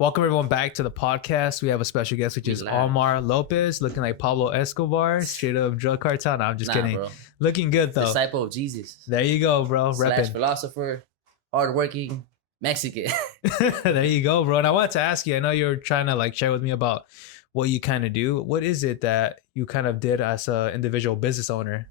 Welcome everyone back to the podcast. We have a special guest, which is Omar Lopez, looking like Pablo Escobar, straight up drug cartel. No, I'm just kidding. Bro. Looking good though. Disciple of Jesus. There you go, bro. Slash philosopher, hardworking Mexican. There you go, bro. And I wanted to ask you, I know you're trying to share with me about what you kind of do. What is it that you kind of did as an individual business owner?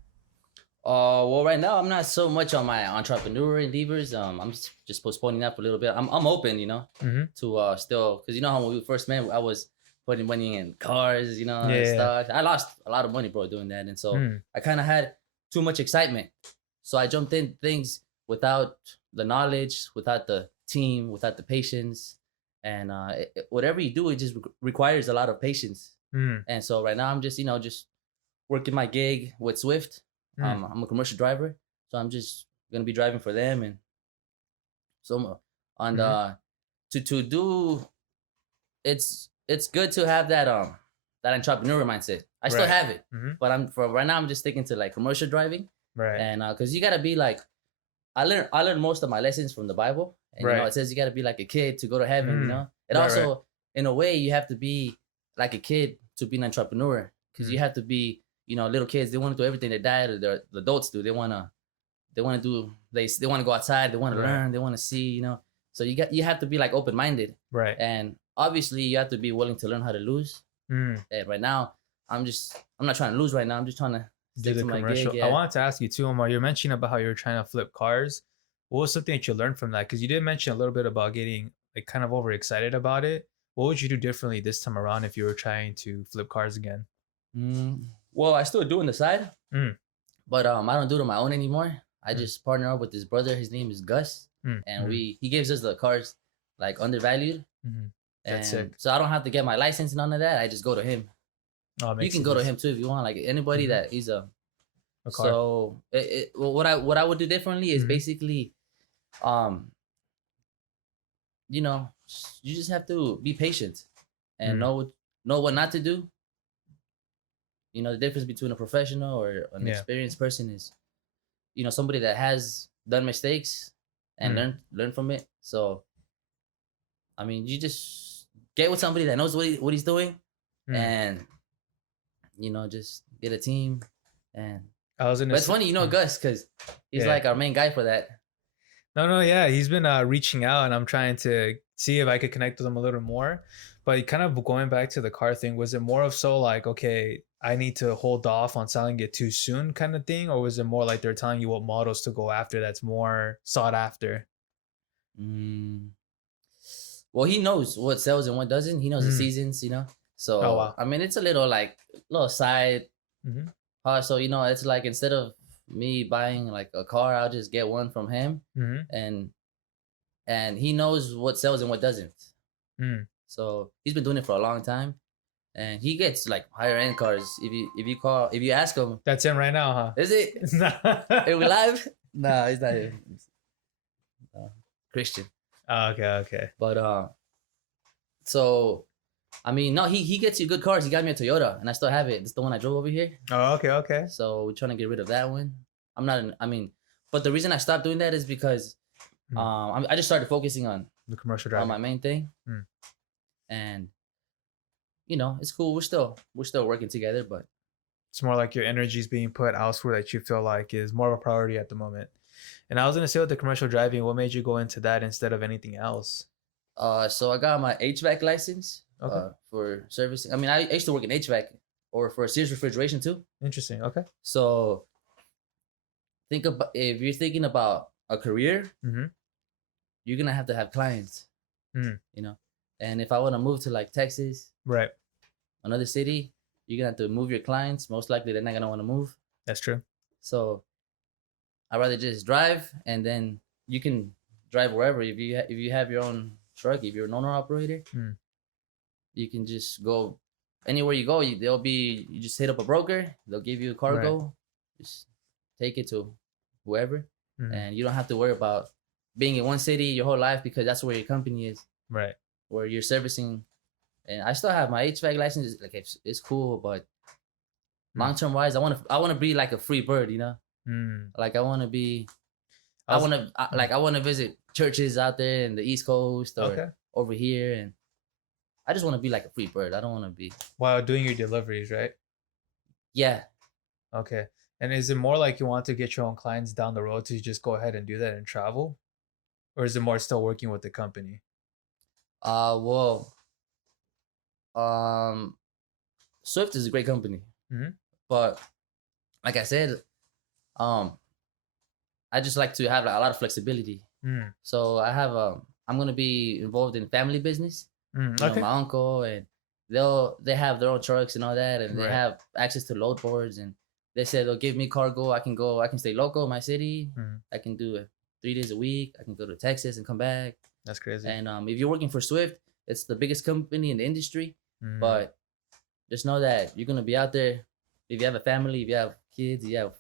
Well, right now I'm not so much on my entrepreneur endeavors. I'm just postponing that for a little bit. I'm open, to still, because how when we first met, I was putting money in cars, and stuff. I lost a lot of money, bro, doing that, and so I kind of had too much excitement, so I jumped in things without the knowledge, without the team, without the patience, and whatever you do, it just requires a lot of patience. And so right now I'm just just working my gig with Swift. I'm a commercial driver, so I'm just gonna be driving for them, and so on to do. It's good to have that that entrepreneur mindset. I still have it, but for right now I'm just sticking to commercial driving, right? And because you gotta be I learned most of my lessons from the Bible, and it says you gotta be like a kid to go to heaven. And also in a way you have to be like a kid to be an entrepreneur, because you have to be. Little kids, they want to do everything their dad or the adults do. They want to want to go outside. They want to learn. They want to see, So you have to be open-minded. Right. And obviously you have to be willing to learn how to lose. And right now, I'm not trying to lose right now. I'm just trying to stick to my gig. I wanted to ask you too, Omar, you're mentioning about how you're trying to flip cars. What was something that you learned from that? Because you did mention a little bit about getting kind of overexcited about it. What would you do differently this time around if you were trying to flip cars again? Well, I still do on the side, but I don't do it on my own anymore. I just partner up with his brother. His name is Gus, and he gives us the cars undervalued. That's sick. So I don't have to get my license and none of that. I just go to him. You can go to him too if you want. Anybody that he's a car. So what I would do differently is basically, you just have to be patient and know what not to do. The difference between a professional or an experienced person is, somebody that has done mistakes and learn from it. So, you just get with somebody that knows what he's doing, and just get a team. And but it's funny, Gus, because he's our main guy for that. No, yeah, he's been reaching out, and I'm trying to see if I could connect with him a little more. But kind of going back to the car thing, was it more of so okay, I need to hold off on selling it too soon kind of thing? Or was it more they're telling you what models to go after that's more sought after? Well, he knows what sells and what doesn't. He knows the seasons, So, oh, wow. It's a little side. So, it's instead of me buying a car, I'll just get one from him. And he knows what sells and what doesn't. So he's been doing it for a long time. And he gets higher end cars. If you ask him, that's him right now, huh? Is it? Are we live? No, he's not him. Christian. Oh, okay. But so no, he gets you good cars. He got me a Toyota, and I still have it. It's the one I drove over here. Oh, okay. So we're trying to get rid of that one. But the reason I stopped doing that is because I just started focusing on the commercial driving, on my main thing, and. It's cool. We're still working together, but it's more your energy is being put elsewhere that you feel is more of a priority at the moment. And I was gonna say with the commercial driving, what made you go into that instead of anything else? So I got my HVAC license for servicing. I used to work in HVAC or for Sears refrigeration too. Interesting. Okay. So think about if you're thinking about a career, you're gonna have to have clients. And if I want to move to Texas, right, another city, you're gonna have to move your clients. Most likely, they're not gonna want to move. That's true. So I'd rather just drive, and then you can drive wherever. If you have your own truck, if you're an owner operator, you can just go anywhere you go. You just hit up a broker. They'll give you a cargo. Just take it to whoever, and you don't have to worry about being in one city your whole life because that's where your company is. Right. Where you're servicing, and I still have my HVAC license. It's cool, but long term wise, I want to be like a free bird, I want to be, I want to visit churches out there in the East Coast or over here, and I just want to be like a free bird. I don't want to be. While doing your deliveries, right? Yeah. Okay. And is it more like you want to get your own clients down the road to just go ahead and do that and travel? Or is it more still working with the company? Well, um, Swift is a great company, Hmm. but like I said, um, I just like to have like, a lot of flexibility. Mm. So I'm gonna be involved in family business. Mm. You know, Okay. my uncle and they have their own trucks and all that, and they Right. have access to load boards. And they said they'll give me cargo. I can go. I can stay local in my city. Mm. I can do it 3 days a week. I can go to Texas and come back. That's crazy. And if you're working for Swift, it's the biggest company in the industry. Mm. But just know that you're gonna be out there. If you have a family, if you have kids, you have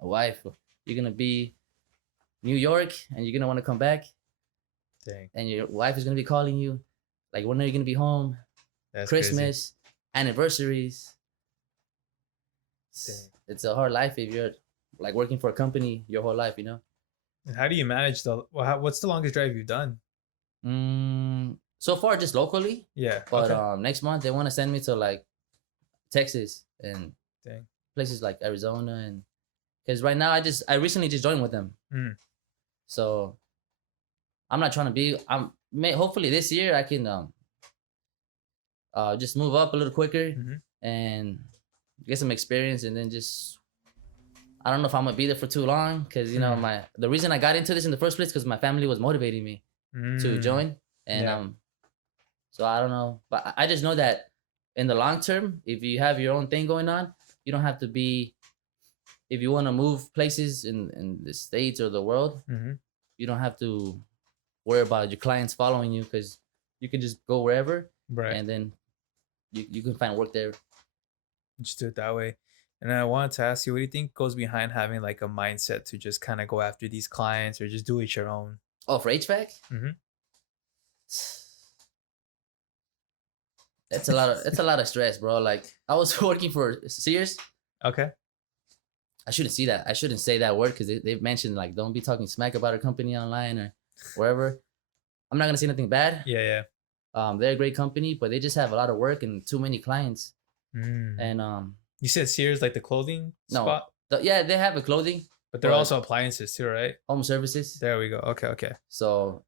a wife, you're gonna be New York, and you're gonna want to come back. Dang. And your wife is gonna be calling you, like, when are you gonna be home? That's Christmas, anniversaries. Dang. It's a hard life if you're like working for a company your whole life, you know. And how do you manage what's the longest drive you've done? So far just locally. Yeah. But Okay. next month they want to send me to like Texas and Dang. places like Arizona, and because right now I recently just joined with them. Mm. So I'm not trying to be. Hopefully this year I can just move up a little quicker and get some experience, and then just I don't know if I'm gonna be there for too long, because you know the reason I got into this in the first place because my family was motivating me to join, and so I don't know, but I just know that in the long term, if you have your own thing going on, you don't have to be. If you want to move places in the States or the world, you don't have to worry about your clients following you, because you can just go wherever, and then you can find work there. Just do it that way. And I wanted to ask you, what do you think goes behind having like a mindset to just kind of go after these clients or just do it your own? Oh, for HVAC? It's a lot of stress, bro. Like, I was working for Sears. Okay. I shouldn't say that word, because they've mentioned like don't be talking smack about our company online or wherever. I'm not gonna say nothing bad. Yeah. They're a great company, but they just have a lot of work and too many clients. And you said Sears, like the clothing spot? They have a clothing, but they're also appliances too, right? Home services. There we go. Okay. So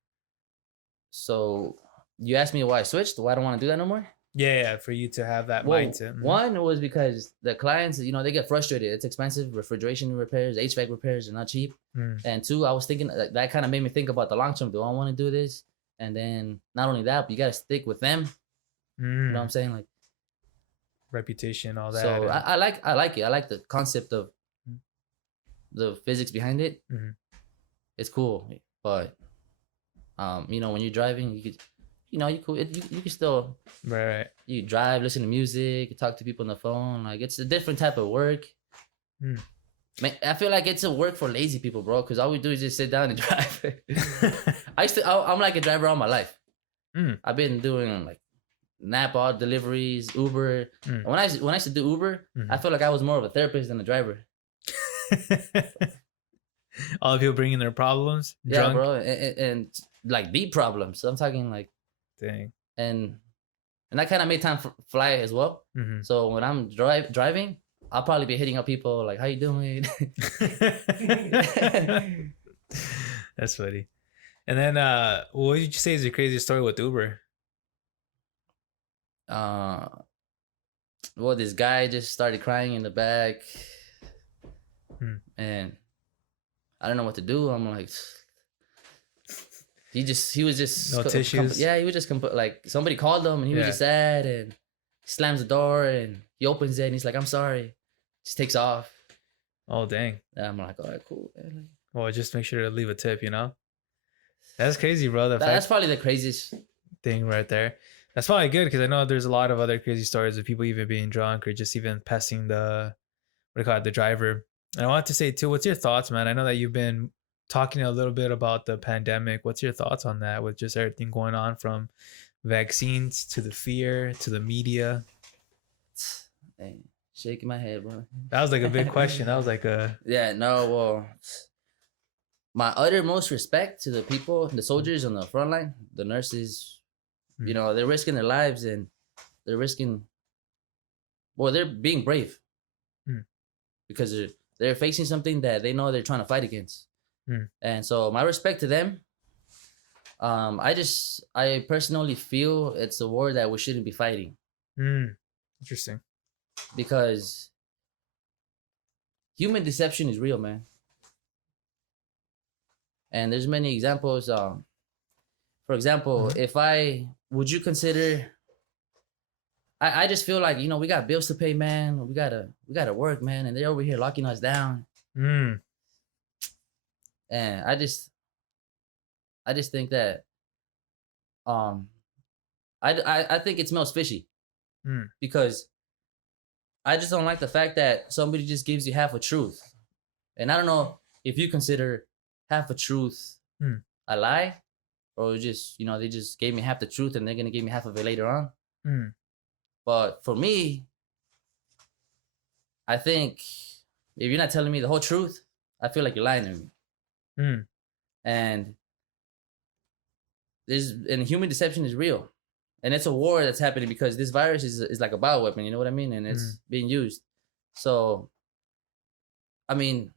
you asked me why I switched, why I don't want to do that no more. Yeah, for you to have that mindset. One was because the clients, you know, they get frustrated. It's expensive. Refrigeration repairs, HVAC repairs are not cheap. And two, I was thinking that kind of made me think about the long term. Do I want to do this? And then not only that, but you got to stick with them. You know what I'm saying? Like reputation, all that. So I like it. I like the concept of the physics behind it. It's cool, but you know, when you're driving, you could. You know, you can still you drive, listen to music, you talk to people on the phone. Like, it's a different type of work. Man, I feel like it's a work for lazy people, bro. Because all we do is just sit down and drive. I'm like a driver all my life. I've been doing like Napa deliveries, Uber. And when I used to do Uber, I feel like I was more of a therapist than a driver. All the people bringing their problems. Yeah, drunk. bro, and like deep problems. So I'm talking like. Dang. And I kind of made time fly as well. So when I'm driving, I'll probably be hitting up people like, "How you doing?" That's funny. And then, what did you say is your craziest story with Uber? Well, this guy just started crying in the back, and I don't know what to do. I'm like. He was just no tissues. He was just like somebody called him and he was just sad, and he slams the door and he opens it and he's like, "I'm sorry," just takes off. Oh dang! And I'm like, "All right, cool." Well, just make sure to leave a tip. You know, that's crazy, bro. That's probably the craziest thing right there. That's probably good because I know there's a lot of other crazy stories of people even being drunk or just even passing the driver. And I wanted to say too, what's your thoughts, man? I know that you've been talking a little bit about the pandemic. What's your thoughts on that with just everything going on from vaccines to the fear to the media? Hey, shaking my head, bro. That was like a big question. That was like a... Yeah, no, well, my uttermost respect to the people, the soldiers on the front line, the nurses, You know, they're risking their lives and they're they're being brave because they're facing something that they know they're trying to fight against. And so my respect to them. I personally feel it's a war that we shouldn't be fighting. Interesting. Because human deception is real, man. And there's many examples. For example, would you consider? I just feel like, you know, we got bills to pay, man. We gotta work, man, and they're over here locking us down. And I just think that I think it smells fishy because I just don't like the fact that somebody just gives you half a truth, and I don't know if you consider half a truth a lie, or just, you know, they just gave me half the truth and they're gonna give me half of it later on. But for me, I think if you're not telling me the whole truth, I feel like you're lying to me. And human deception is real, and it's a war that's happening because this virus is like a bioweapon. You know what I mean? And it's being used. So, I mean,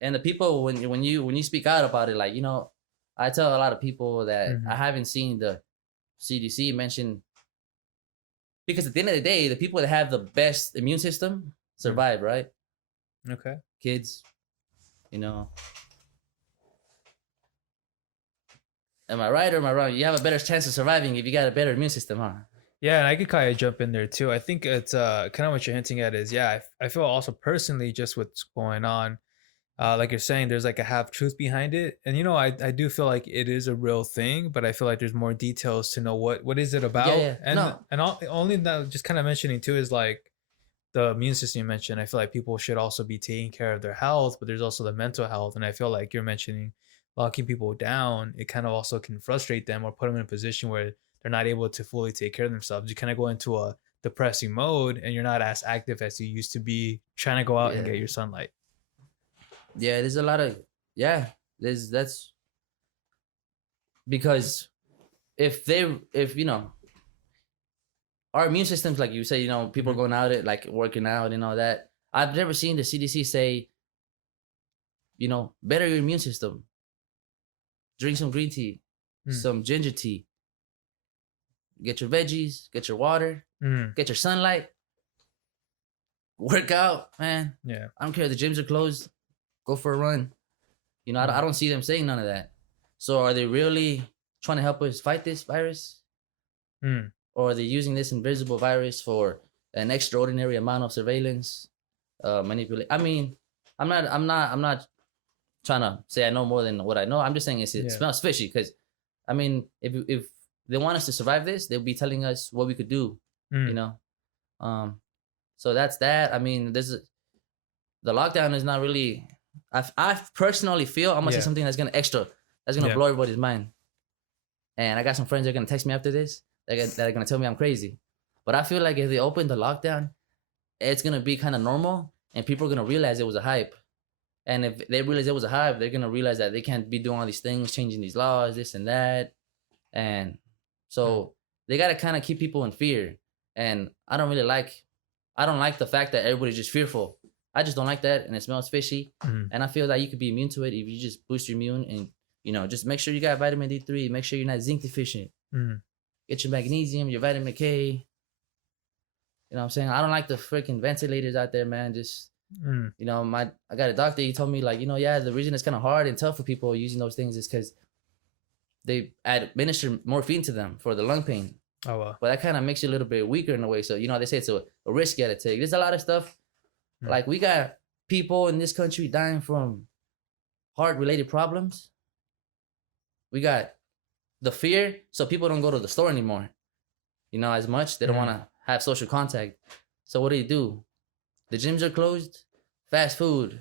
and the people when you speak out about it, like, you know, I tell a lot of people that I haven't seen the CDC mention, because at the end of the day, the people that have the best immune system survive, right? Okay. Kids, you know. Am I right or am I wrong? You have a better chance of surviving if you got a better immune system, huh? Yeah, and I could kind of jump in there too. I think it's kind of what you're hinting at is, yeah, I feel also personally just what's going on. Like you're saying, there's like a half truth behind it, and you know, I do feel like it is a real thing, but I feel like there's more details to know what is it about. Yeah. And only that, just kind of mentioning too, is like the immune system you mentioned. I feel like people should also be taking care of their health, but there's also the mental health, and I feel like you're mentioning locking people down. It kind of also can frustrate them or put them in a position where they're not able to fully take care of themselves. You kind of go into a depressing mode, and you're not as active as you used to be trying to go out and get your sunlight. Yeah, there's a lot of that's because if you know, our immune systems, like you say, you know, people are going out it like working out and all that. I've never seen the CDC say, you know, better your immune system. Drink some green tea, some ginger tea. Get your veggies, get your water, get your sunlight. Work out, man. Yeah. I don't care if the gyms are closed. Go for a run. You know, I don't see them saying none of that. So are they really trying to help us fight this virus? Or are they using this invisible virus for an extraordinary amount of surveillance, manipulate? I mean, I'm not trying to say I know more than what I know. I'm just saying it smells fishy because, I mean, if they want us to survive this, they'll be telling us what we could do, you know? So that's that. I mean, the lockdown is not really, I personally feel I'm gonna say something that's gonna blow everybody's mind. And I got some friends that are gonna text me after this that are gonna tell me I'm crazy. But I feel like if they open the lockdown, it's gonna be kind of normal and people are gonna realize it was a hype. And if they realize it was a hype, they're gonna realize that they can't be doing all these things, changing these laws, this and that. And so they gotta kind of keep people in fear. And I don't like the fact that everybody's just fearful. I just don't like that, and it smells fishy. And I feel that you could be immune to it if you just boost your immune and, you know, just make sure you got vitamin D3. Make sure you're not zinc deficient. Get your magnesium, your vitamin K. You know what I'm saying? I don't like the freaking ventilators out there, man. Just, you know, I got a doctor. He told me, like, you know, the reason it's kind of hard and tough for people using those things is because they administer morphine to them for the lung pain. Oh, wow. But that kind of makes you a little bit weaker in a way. So, you know, they say it's a risk you got to take. There's a lot of stuff. Like, we got people in this country dying from heart-related problems. We got the fear, so people don't go to the store anymore, you know, as much. They don't want to have social contact. So what do? The gyms are closed. Fast food.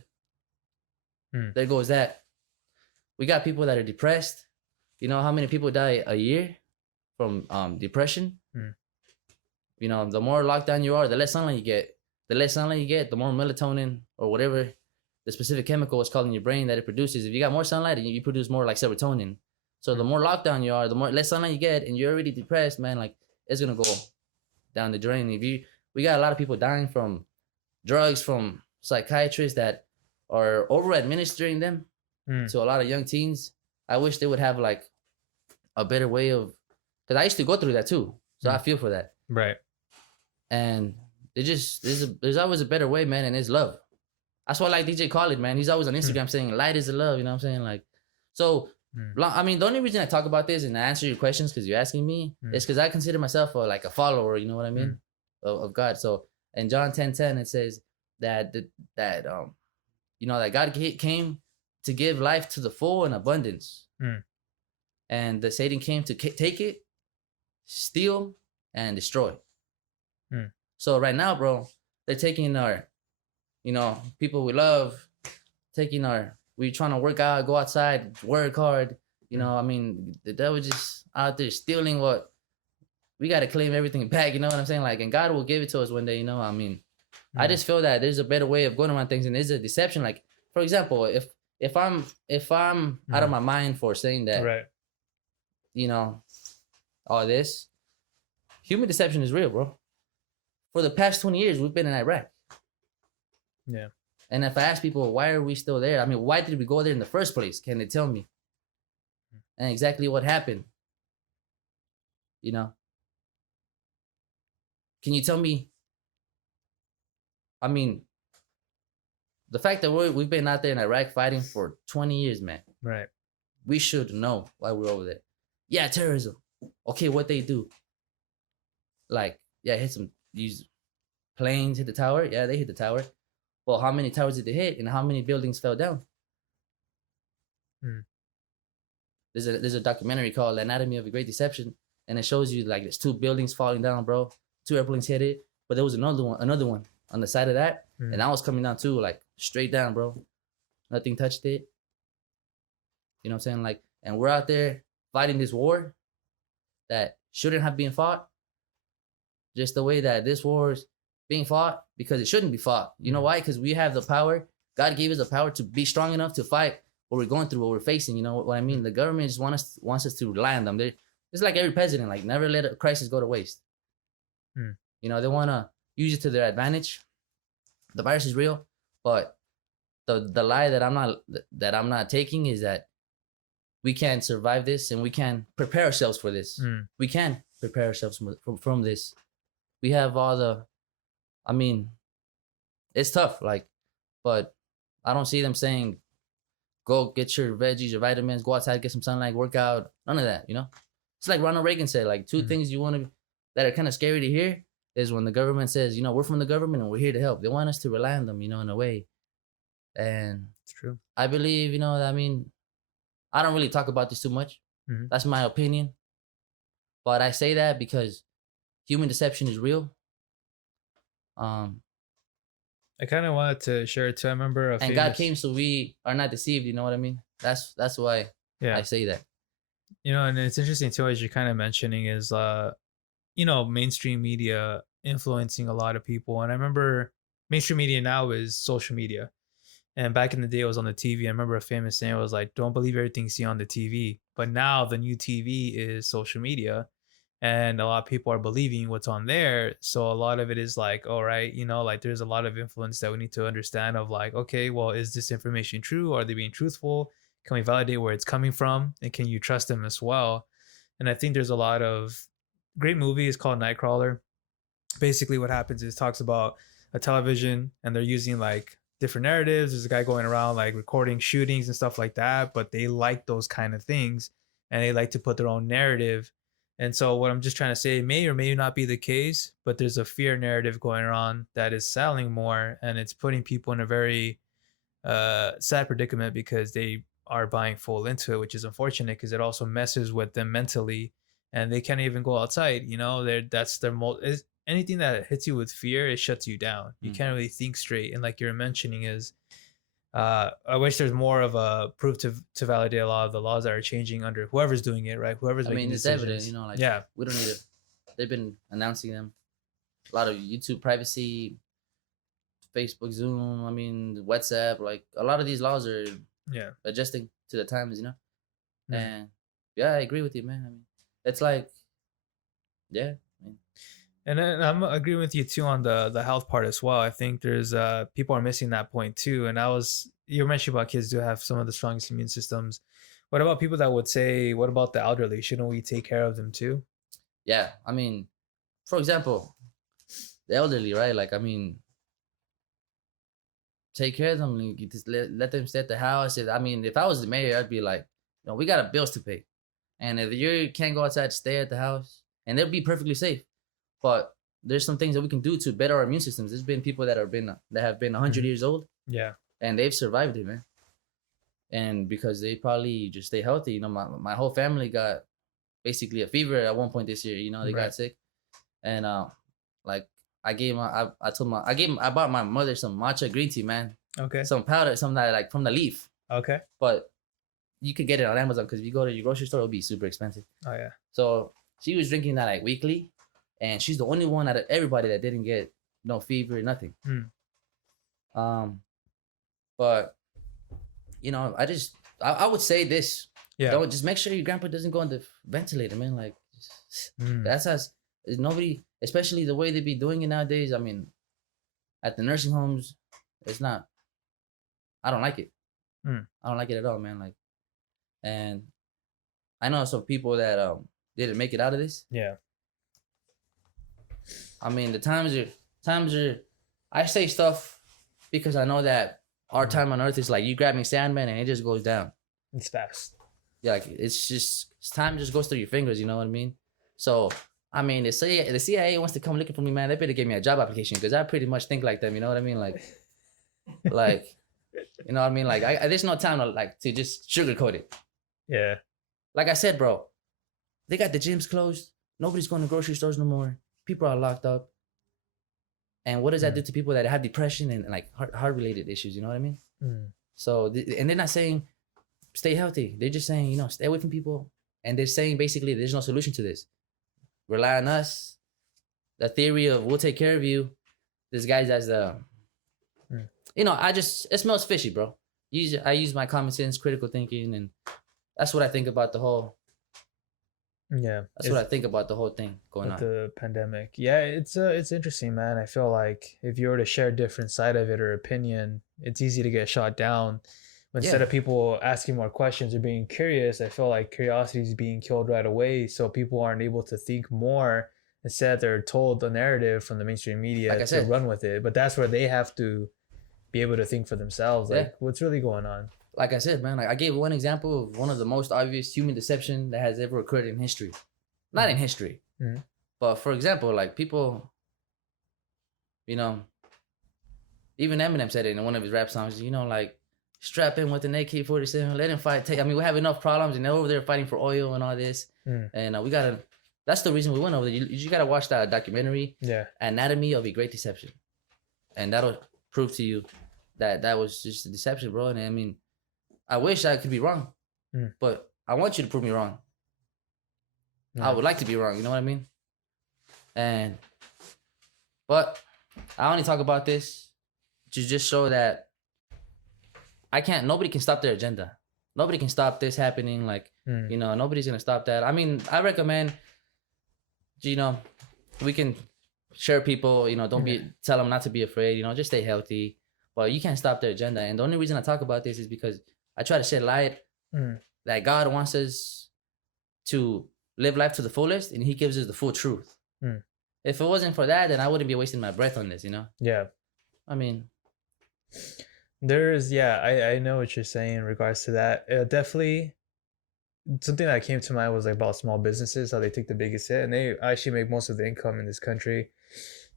There goes that. We got people that are depressed. You know how many people die a year from depression? You know, the more locked down you are, the less sunlight you get. The less sunlight you get, the more melatonin or whatever the specific chemical is called in your brain that it produces. If you got more sunlight, you produce more like serotonin. So the more lockdown you are, the more less sunlight you get, and you're already depressed, man. Like it's gonna go down the drain. We got a lot of people dying from drugs, from psychiatrists that are over administering them to a lot of young teens. I wish they would have like a better way of, because I used to go through that too, so I feel for that. Right. And there's always a better way, man, and it's love. That's why I like DJ Khaled, man. He's always on Instagram saying light is the love. You know what I'm saying? Like, so I mean, the only reason I talk about this and I answer your questions because you're asking me is because I consider myself like a follower. You know what I mean? Of God. So in John 10:10 it says that that God came to give life to the full and abundance, and the Satan came to take it, steal, and destroy. So right now, bro, they're taking our, people we love, we trying to work out, go outside, work hard. I mean, the devil just out there stealing what we got to claim everything back. You know what I'm saying? Like, and God will give it to us one day. I mean, I just feel that there's a better way of going around things, and there's a deception. Like, for example, if I'm out of my mind for saying that, right, all this, human deception is real, bro. For the past 20 years, we've been in Iraq. Yeah. And if I ask people, why are we still there? I mean, why did we go there in the first place? Can they tell me? And exactly what happened? Can you tell me? I mean, the fact that we've been out there in Iraq fighting for 20 years, man. Right. We should know why we're over there. Yeah, terrorism. Okay, what they do? Like, yeah, use planes hit the tower. Yeah, they hit the tower. Well, how many towers did they hit, and how many buildings fell down? There's a documentary called Anatomy of a Great Deception, and it shows you like there's 2 buildings falling down, bro. 2 airplanes hit it, but there was another one on the side of that, and that was coming down too, like straight down, bro. Nothing touched it. You know what I'm saying? Like, and we're out there fighting this war that shouldn't have been fought. Just the way that this war is being fought, because it shouldn't be fought. You know why? Because we have the power. God gave us the power to be strong enough to fight what we're going through, what we're facing. You know what I mean? The government just wants us to rely on them. It's like every president, like never let a crisis go to waste. They want to use it to their advantage. The virus is real, but the lie that I'm not taking is that we can survive this and we can prepare ourselves for this. We can prepare ourselves from this. We have I mean, it's tough, like, but I don't see them saying, go get your veggies, your vitamins, go outside, get some sunlight, work out. None of that, It's like Ronald Reagan said, like 2 things you want to, that are kind of scary to hear is when the government says, we're from the government and we're here to help. They want us to rely on them, in a way. And it's true. I believe, I mean, I don't really talk about this too much. That's my opinion. But I say that because human deception is real. I kind of wanted to share it too. I remember God came so we are not deceived. You know what I mean? That's why I say that. And it's interesting too, as you're kind of mentioning, is mainstream media influencing a lot of people. And I remember mainstream media now is social media, and back in the day it was on the TV. I remember a famous saying was like, "Don't believe everything you see on the TV." But now the new TV is social media. And a lot of people are believing what's on there. So a lot of it is like, all right, like there's a lot of influence that we need to understand of like, okay, well, is this information true? Are they being truthful? Can we validate where it's coming from? And can you trust them as well? And I think there's a lot of great movies called Nightcrawler. Basically what happens is it talks about a television and they're using like different narratives. There's a guy going around like recording shootings and stuff like that, but they like those kind of things and they like to put their own narrative. And so what I'm just trying to say may or may not be the case, but there's a fear narrative going on that is selling more, and it's putting people in a very sad predicament because they are buying full into it, which is unfortunate because it also messes with them mentally and they can't even go outside. That's their anything that hits you with fear, it shuts you down. You can't really think straight. And like you're mentioning is, I wish there's more of a proof to validate a lot of the laws that are changing under whoever's doing it, right? Whoever's making decisions. It's evident, we don't need it. They've been announcing them. A lot of YouTube privacy, Facebook, Zoom, WhatsApp, like a lot of these laws are adjusting to the times, And Yeah, I agree with you, man. I mean, it's like, yeah. I mean, And then I'm agreeing with you too on the health part as well. I think there's people are missing that point too. And I was you mentioned about kids do have some of the strongest immune systems. What about people that would say, what about the elderly? Shouldn't we take care of them too? yeah. I mean, for example, the elderly, right? Like, I mean, take care of them. Like, you just let them stay at the house. I mean, if I was the mayor, I'd be like, we got bills to pay, and if you can't go outside, stay at the house, and they'll be perfectly safe. But there's some things that we can do to better our immune systems. There's been people that have been 100 years old, Yeah. and they've survived it, man. And because they probably just stay healthy. My whole family got basically a fever at one point this year. They Right. got sick, and like I bought my mother some matcha green tea, man. Okay. Some powder, some that like from the leaf, Okay. but you could get it on Amazon because if you go to your grocery store, it'll be super expensive. Oh yeah. So she was drinking that like weekly, and she's the only one out of everybody that didn't get no fever, nothing. Um, but I would say this. Yeah. Don't just make sure your grandpa doesn't go on the ventilator, man. Like that's us. Nobody, especially the way they be doing it nowadays. I mean, at the nursing homes, it's not. I don't like it. I don't like it at all, man. Like, and I know some people that didn't make it out of this. Yeah. I mean, the times are. I say stuff because I know that our time on Earth is like you grabbing sandman and it just goes down. It's fast. Yeah, like time just goes through your fingers. You know what I mean? So I mean, the CIA wants to come looking for me, man. They better give me a job application because I pretty much think like them. You know what I mean? Like, you know what I mean? Like, there's no time to just sugarcoat it. Yeah. Like I said, bro, they got the gyms closed. Nobody's going to grocery stores no more. People are locked up. And what does that do to people that have depression and like heart related issues? You know what I mean? So, and they're not saying stay healthy. They're just saying, stay away from people. And they're saying basically there's no solution to this. Rely on us. The theory of we'll take care of you. This guy's as the, it smells fishy, bro. I use my common sense, critical thinking, and that's what I think about the whole. Yeah, that's what I think about the whole thing going on. The pandemic. Yeah, it's interesting, man. I feel like if you were to share a different side of it or opinion, it's easy to get shot down. Instead of people asking more questions or being curious, I feel like curiosity is being killed right away. So people aren't able to think more. Instead, they're told the narrative from the mainstream media to run with it. But that's where they have to be able to think for themselves. Like, what's really going on? Like I said, man, like I gave one example of one of the most obvious human deception that has ever occurred in history. Not in history, but for example, like people, even Eminem said it in one of his rap songs, like strap in with an AK-47, let him fight. We have enough problems and they're over there fighting for oil and all this. And that's the reason we went over there. You got to watch that documentary, Anatomy of a Great Deception. And that'll prove to you that was just a deception, bro. And I mean, I wish I could be wrong, but I want you to prove me wrong. I would like to be wrong, you know what I mean? But I only talk about this to just show that nobody can stop their agenda. Nobody can stop this happening. Like, nobody's going to stop that. I mean, I recommend, we can share people, tell them not to be afraid, just stay healthy. But you can't stop their agenda. And the only reason I talk about this is because I try to shed light that God wants us to live life to the fullest, and He gives us the full truth. If it wasn't for that, then I wouldn't be wasting my breath on this, Yeah. I mean, I know what you're saying in regards to that. Definitely, something that came to mind was like about small businesses, how they take the biggest hit, and they actually make most of the income in this country.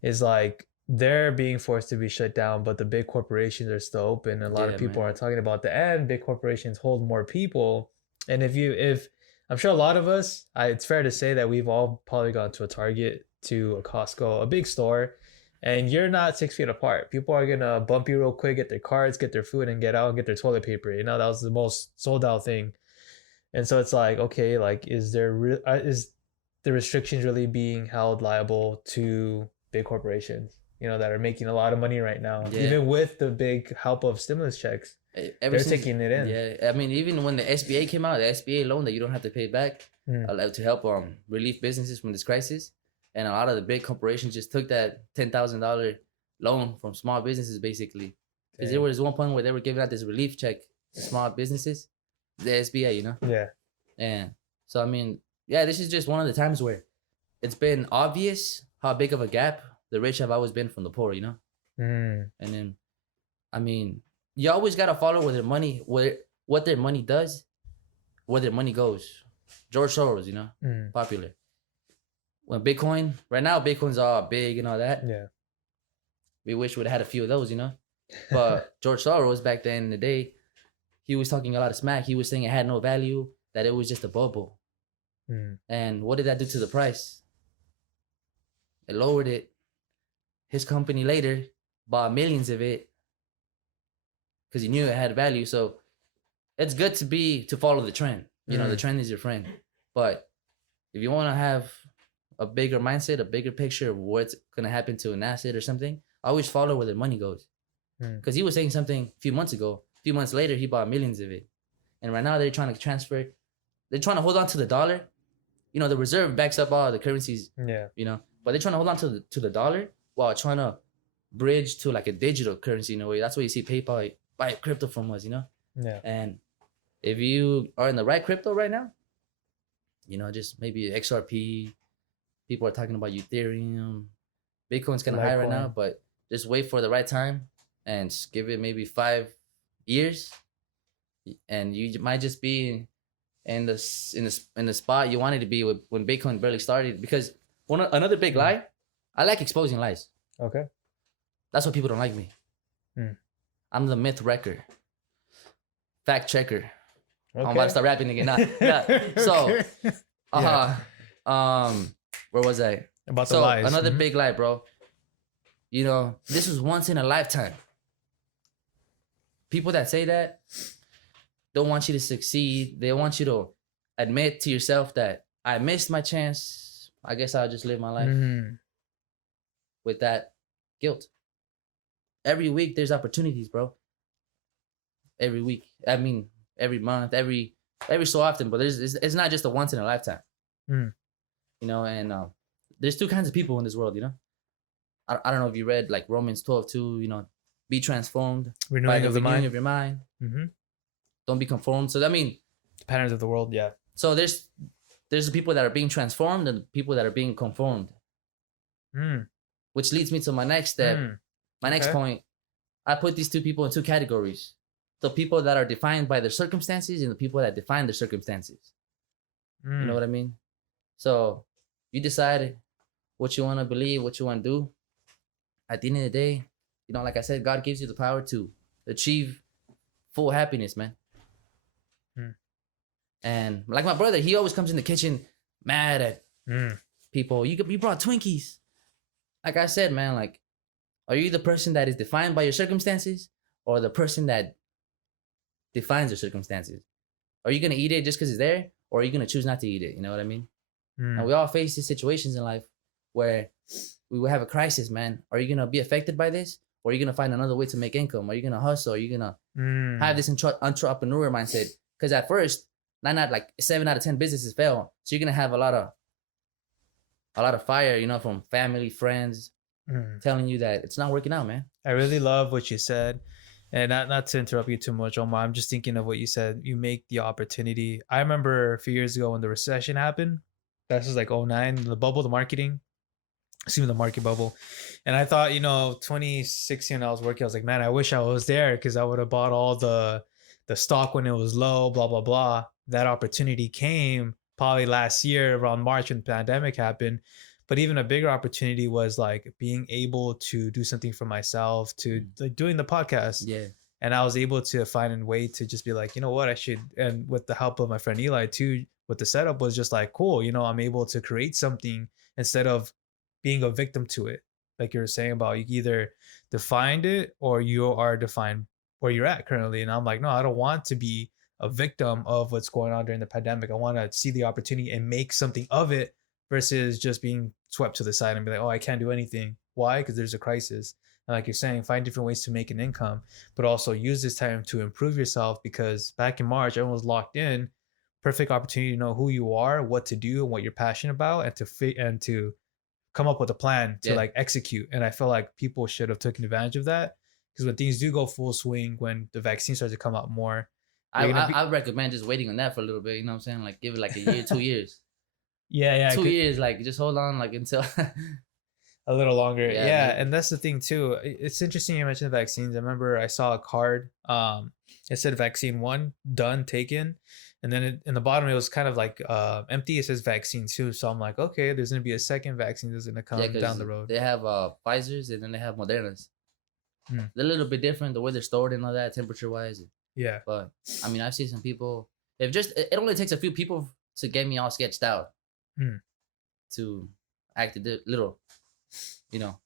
Is like they're being forced to be shut down, but the big corporations are still open. A lot of people are talking about the end. Big corporations hold more people, and if I'm sure a lot of us, it's fair to say that we've all probably gone to a Target, to a Costco, a big store, and you're not 6 feet apart. People are gonna bump you real quick, get their cards, get their food, and get out and get their toilet paper. That was the most sold out thing. And so it's like, okay, like is the restrictions really being held liable to big corporations, that are making a lot of money right now, even with the big help of stimulus checks? Ever They're since, taking it in. yeah, I mean, even when the SBA came out, the SBA loan that you don't have to pay back to help relieve businesses from this crisis, and a lot of the big corporations just took that $10,000 loan from small businesses basically, because there was one point where they were giving out this relief check to small businesses, the SBA, you know. Yeah. And so I mean, yeah, this is just one of the times where it's been obvious how big of a gap the rich have always been from the poor, you know. And then, I mean, you always gotta follow where their money, what their money does, where their money goes. George Soros, you know, popular. When Bitcoin, right now, Bitcoin's all big and all that. Yeah. We wish we'd had a few of those, you know. But George Soros back then in the day, he was talking a lot of smack. He was saying it had no value, that it was just a bubble. And what did that do to the price? It lowered it. His company later bought millions of it because he knew it had value. So it's good to follow the trend. You know, the trend is your friend. But if you want to have a bigger mindset, a bigger picture of what's going to happen to an asset or something, always follow where the money goes. Because he was saying something a few months ago. A few months later, he bought millions of it. And right now they're trying to transfer. They're trying to hold on to the dollar. You know, the reserve backs up all the currencies. Yeah. You know, but they're trying to hold on to the dollar while trying to bridge to like a digital currency in a way. That's why you see PayPal buy crypto from us, you know? Yeah. And if you are in the right crypto right now, you know, just maybe XRP, people are talking about Ethereum, Bitcoin's kind of high right now, but just wait for the right time and just give it maybe 5 years, and you might just be in the spot you wanted to be when Bitcoin barely started. Because another big lie, I like exposing lies. Okay. That's why people don't like me. I'm the myth wrecker, fact checker. Okay. I'm about to start rapping again now. Yeah. So, where was I? About the lies. Another big lie, bro. You know, this was once in a lifetime. People that say that don't want you to succeed. They want you to admit to yourself that I missed my chance. I guess I'll just live my life with that guilt. Every week there's opportunities, bro. Every week. I mean, every month, every so often, but it's not just a once in a lifetime. You know, and there's two kinds of people in this world, you know. I don't know if you read like Romans 12:2, you know, be transformed by the renewing of your mind. Don't be conformed. So I mean, the patterns of the world, yeah. So there's the people that are being transformed and people that are being conformed. Which leads me to my next step. My next point. I put these two people in two categories. The people that are defined by their circumstances and the people that define their circumstances. You know what I mean? So you decide what you want to believe, what you want to do. At the end of the day, you know, like I said, God gives you the power to achieve full happiness, man. And like my brother, he always comes in the kitchen mad at people. You brought Twinkies. Like I said, man, like, are you the person that is defined by your circumstances or the person that defines your circumstances? Are you going to eat it just because it's there, or are you going to choose not to eat it? You know what I mean? And we all face these situations in life where we will have a crisis, man. Are you going to be affected by this? Or are you going to find another way to make income? Are you going to hustle? Are you going to have this entrepreneur mindset? Because at first, like 7 out of 10 businesses fail. So you're going to have a lot of fire, you know, from family, friends, telling you that it's not working out, man. I really love what you said. And not to interrupt you too much, Omar, I'm just thinking of what you said. You make the opportunity. I remember a few years ago when the recession happened. That was like 2009, the bubble, the market bubble. And I thought, you know, 2016, I was working. I was like, man, I wish I was there because I would have bought all the stock when it was low, blah, blah, blah. That opportunity came probably last year around March when the pandemic happened. But even a bigger opportunity was like being able to do something for myself, to like doing the podcast. Yeah. And I was able to find a way to just be like, you know what, I should. And with the help of my friend Eli too, with the setup was just like, cool, you know, I'm able to create something instead of being a victim to it. Like you were saying about, you either defined it or you are defined where you're at currently. And I'm like, no, I don't want to be a victim of what's going on during the pandemic. I want to see the opportunity and make something of it versus just being swept to the side and be like, oh, I can't do anything. Why? Because there's a crisis. And like you're saying, find different ways to make an income, but also use this time to improve yourself because back in March, everyone was locked in. Perfect opportunity to know who you are, what to do, and what you're passionate about, and to come up with a plan to Yeah. like execute. And I feel like people should have taken advantage of that because when things do go full swing, when the vaccine starts to come out more, I, you're gonna I be I recommend just waiting on that for a little bit. You know what I'm saying? Like give it like a year, 2 years, yeah, yeah, 2 years. Like just hold on, like until. a little longer. Yeah, Yeah, maybe. and that's the thing too. It's interesting you mentioned the vaccines. I remember I saw a card. It said vaccine one done taken, and then in the bottom it was kind of like empty. It says vaccine two. So I'm like, okay, there's gonna be a second vaccine that's gonna Yeah, come down because the road. they have Pfizer's and then they have Moderna's. Hmm. They're a little bit different the way they're stored and all that, temperature wise. Yeah. But I mean, I've seen some people. If just it only takes a few people to get me all sketched out Hmm. to act a little, you know,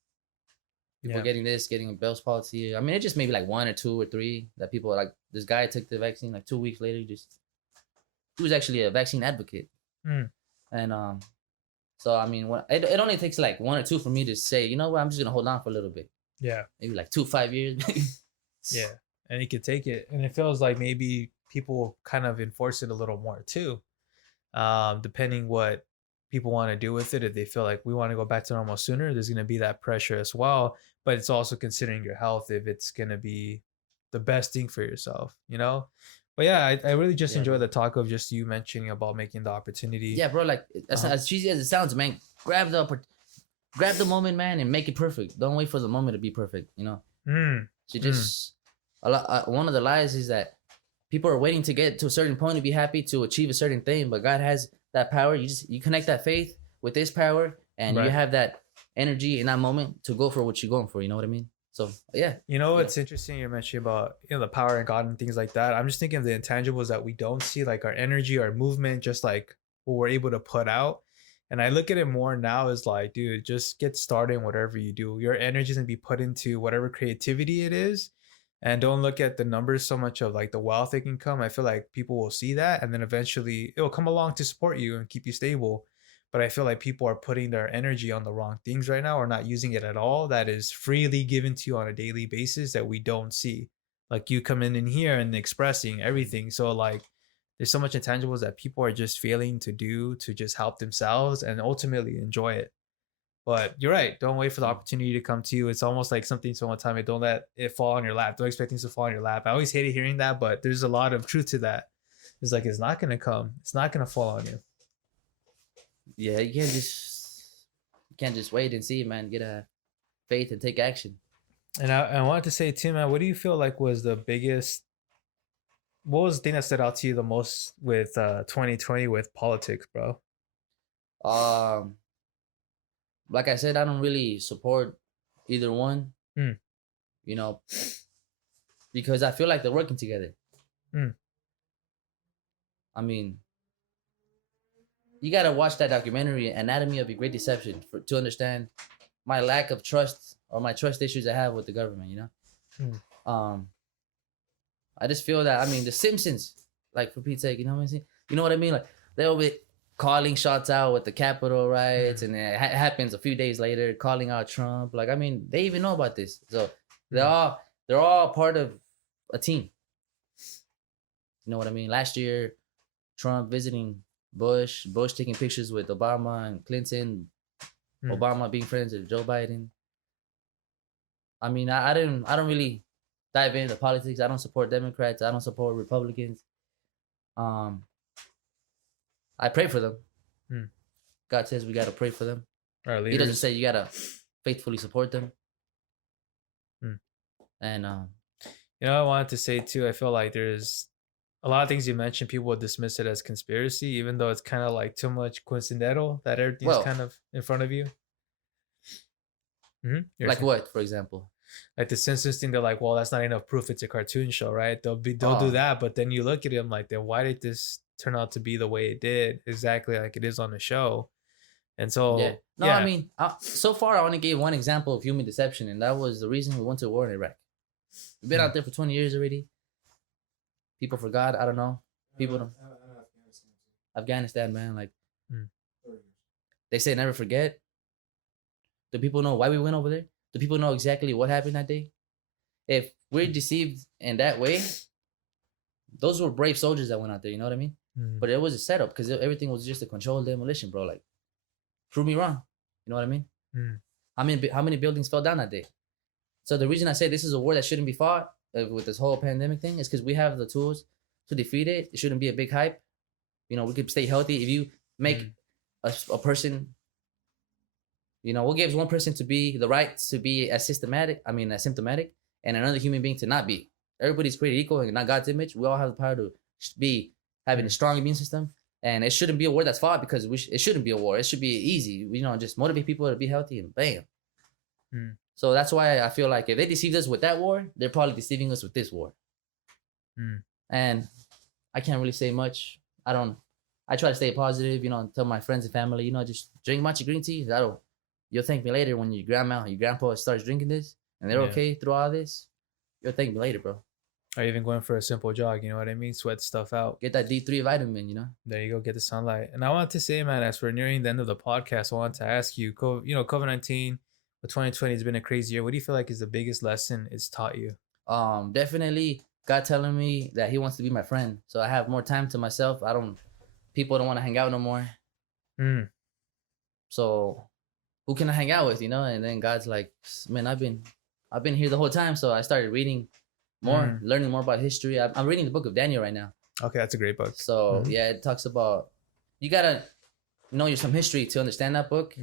people Yeah. getting this, getting Bell's palsy. I mean, it just maybe like one or two or three that people like. This guy took the vaccine like 2 weeks later. He was actually a vaccine advocate, Hmm. and so I mean, it only takes like one or two for me to say, you know what, I'm just gonna hold on for a little bit, Yeah. maybe like 5 years. Yeah. And you could take it, and it feels like maybe people kind of enforce it a little more too, depending what people want to do with it. If they feel like we want to go back to normal sooner, there's going to be that pressure as well. But it's also considering your health if it's going to be the best thing for yourself, you know. But yeah, I really just Yeah, enjoy bro. the talk of just you mentioning about making the opportunity. Yeah, bro. Like Um, as cheesy as it sounds, man, grab the moment, man, and make it perfect. Don't wait for the moment to be perfect. You know. mm, So mm, just a lot. One of the lies is that people are waiting to get to a certain point to be happy to achieve a certain thing, but God has that power. You connect that faith with this power, and you right. have that energy in that moment to go for what you're going for. You know what I mean? So yeah, You know yeah, what's interesting? You're mentioning about the power of God and things like that. I'm just thinking of the intangibles that we don't see, like our energy, our movement, just like what we're able to put out. And I look at it more now as like, dude, just get started in whatever you do. Your energy is gonna be put into whatever creativity it is, and don't look at the numbers so much of like the wealth that can come. I feel like people will see that, and then eventually it will come along to support you and keep you stable. But I feel like people are putting their energy on the wrong things right now or not using it at all. That is freely given to you on a daily basis that we don't see. Like you come in here and expressing everything. So like there's so much intangibles that people are just failing to do to just help themselves and ultimately enjoy it. But you're right. Don't wait for the opportunity to come to you. It's almost like something someone told me, don't let it fall on your lap. Don't expect things to fall on your lap. I always hated hearing that, but there's a lot of truth to that. It's like it's not gonna come. It's not gonna fall on you. yeah. You can't just wait and see, man. Get a faith and take action. And I wanted to say too, man, what do you feel like was the biggest, what was the thing that stood out to you the most with 2020 with politics, bro? Um, like I said, I don't really support either one. Mm, You know, because I feel like they're working together. mm, I mean, you gotta watch that documentary, Anatomy of a Great Deception, to understand my lack of trust or my trust issues I have with the government. You know, mm, um, I just feel that I mean the Simpsons, like for Pete's sake, you know what I mean? You know what I mean? Like they'll be calling shots out with the Capitol riots, mm, and it happens a few days later, calling out Trump. Like I mean, they even know about this, so they're mm, all they're all part of a team. You know what I mean? Last year, Trump visiting Bush taking pictures with Obama and Clinton, mm. Obama being friends with Joe Biden. I mean, I don't really dive into politics. I don't support Democrats. I don't support Republicans. Um, I pray for them. Mm. God says we gotta pray for them. Our He doesn't leaders. say you gotta faithfully support them. Mm. And I wanted to say too, I feel like there's a lot of things you mentioned, people will dismiss it as conspiracy, even though it's kind of like too much coincidental that everything's well, kind of in front of you. Mm-hmm. like what, for example? Like the Simpsons thing, they're like, well, that's not enough proof it's a cartoon show, right? They'll do Oh, that, but then you look at him like, then why did this turn out to be the way it did, exactly like it is on the show? And yeah. so, No, I yeah, mean, so far I only gave one example of human deception, and that was the reason we went to war in Iraq. We've been mm, out there for 20 years already. People forgot. I don't know. People don't. Afghanistan, man. Like mm, they say, never forget. Do people know why we went over there? Do people know exactly what happened that day? If we're deceived in that way, those were brave soldiers that went out there. You know what I mean? Mm. But it was a setup because everything was just a controlled demolition, bro. Like, prove me wrong. You know what I mean? Mm. How many buildings fell down that day? So the reason I say this is a war that shouldn't be fought with this whole pandemic thing is because we have the tools to defeat it. It shouldn't be a big hype. You know, we could stay healthy if you make a person. You know, what gives one person to be the right to be asymptomatic, and another human being to not be? Everybody's created equal and not God's image. We all have the power to be having a strong immune system, and it shouldn't be a war that's fought because it shouldn't be a war. It should be easy. You know, just motivate people to be healthy and bam. Mm. So that's why I feel like if they deceived us with that war, they're probably deceiving us with this war. Mm. And I can't really say much. I try to stay positive, you know, tell my friends and family, you know, just drink much green tea. You'll thank me later when your grandpa starts drinking this and they're okay through all this. You'll thank me later, bro. Or even going for a simple jog, you know what I mean? Sweat stuff out. Get that D3 vitamin, you know? There you go, get the sunlight. And I wanted to say, man, as we're nearing the end of the podcast, I wanted to ask you, COVID-19, but 2020 has been a crazy year. What do you feel like is the biggest lesson it's taught you? Definitely God telling me that he wants to be my friend. So I have more time to myself. People don't want to hang out no more. Mm. So who can I hang out with, you know? And then God's like, man, I've been here the whole time. So I started reading more, learning more about history. I'm reading the book of Daniel right now. Okay, that's a great book. So yeah, it talks about, you gotta know some history to understand that book.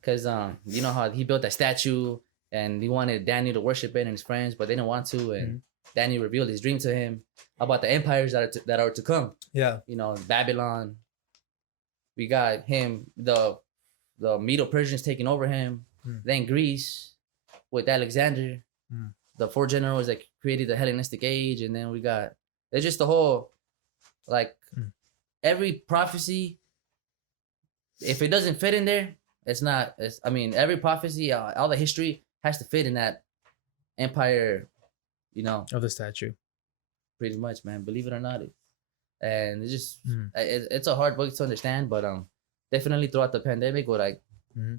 Because you know how he built that statue and he wanted Daniel to worship it and his friends, but they didn't want to. And Daniel revealed his dream to him about the empires that are to come. Yeah. You know, Babylon. We got him, the Medo-Persians taking over him. Then Greece with Alexander. The 4 generals that created the Hellenistic age. And then it's just the whole, like, every prophecy, if it doesn't fit in there, every prophecy, all the history has to fit in that empire, you know. Of the statue. Pretty much, man. Believe it or not. And it's just, it's a hard book to understand, but definitely throughout the pandemic, what I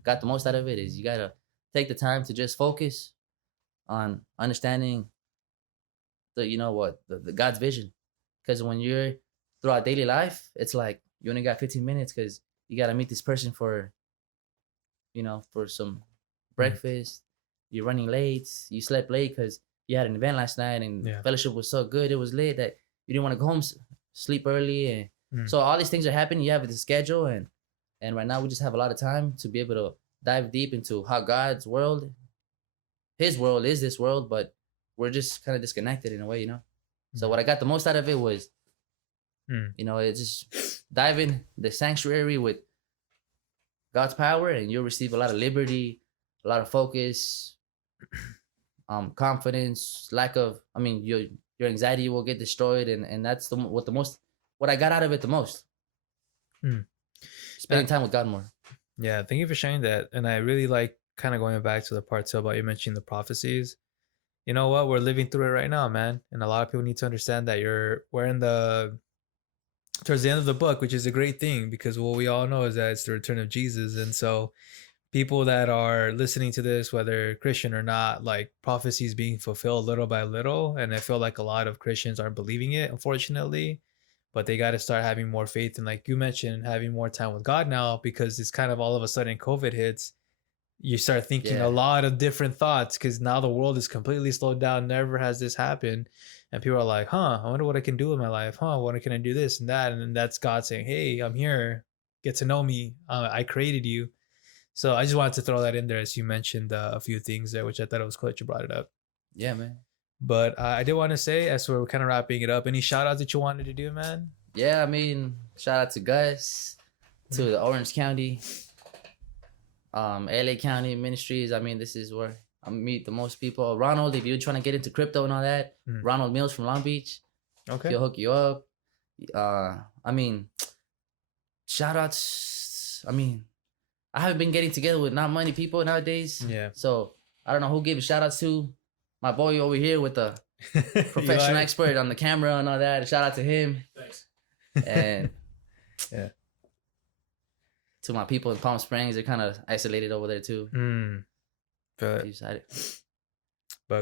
got the most out of it is you got to take the time to just focus on understanding the God's vision. Because when you're throughout daily life, it's like you only got 15 minutes because you got to meet this person for some breakfast. You're running late. You slept late because you had an event last night and fellowship was so good. It was late that you didn't want to go home, sleep early. And so all these things are happening. You have the schedule. And right now we just have a lot of time to be able to dive deep into how God's world, his world is this world, but we're just kind of disconnected in a way, you know? So what I got the most out of it was, it's just dive in the sanctuary with God's power, and you'll receive a lot of liberty, a lot of focus, confidence, your anxiety will get destroyed, and that's what I got out of it the most. Spending time with God more. Yeah, thank you for sharing that. And I really like kind of going back to the part too about you mentioning the prophecies. You know what? We're living through it right now, man. And a lot of people need to understand that we're in towards the end of the book, which is a great thing because what we all know is that it's the return of Jesus. And so people that are listening to this, whether Christian or not, like prophecies being fulfilled little by little. And I feel like a lot of Christians aren't believing it, unfortunately, but they got to start having more faith. And like you mentioned, having more time with God now, because it's kind of all of a sudden COVID hits, you start thinking a lot of different thoughts because now the world is completely slowed down. Never has this happened. And people are like, I wonder what I can do in my life. What can I do this and that? And then that's God saying, hey, I'm here. Get to know me. I created you. So I just wanted to throw that in there as you mentioned a few things there, which I thought it was cool that you brought it up. Yeah, man. But I did want to say, as we're kind of wrapping it up, any shout outs that you wanted to do, man? Yeah, shout out to Gus, to the Orange County, LA County Ministries. This is where I meet the most people. Ronald, if you're trying to get into crypto and all that, Ronald Mills from Long Beach. Okay. He'll hook you up. Shout outs. I haven't been getting together with not many people nowadays. Yeah. So I don't know who gave shout outs to. My boy over here with the professional expert on the camera and all that. Shout out to him. Thanks. And to my people in Palm Springs, they're kind of isolated over there too. But Decided.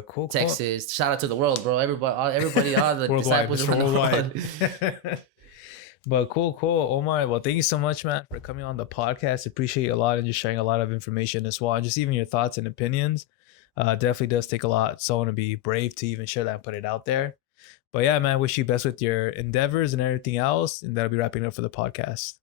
cool. Texas, shout out to the world, bro. Everybody, all the Worldwide, disciples Mr. around the Worldwide. world. But cool. Omar, well, thank you so much, man, for coming on the podcast. Appreciate you a lot and just sharing a lot of information as well. And just even your thoughts and opinions. Definitely does take a lot. Someone to be brave to even share that and put it out there. But yeah, man, wish you best with your endeavors and everything else. And that'll be wrapping up for the podcast.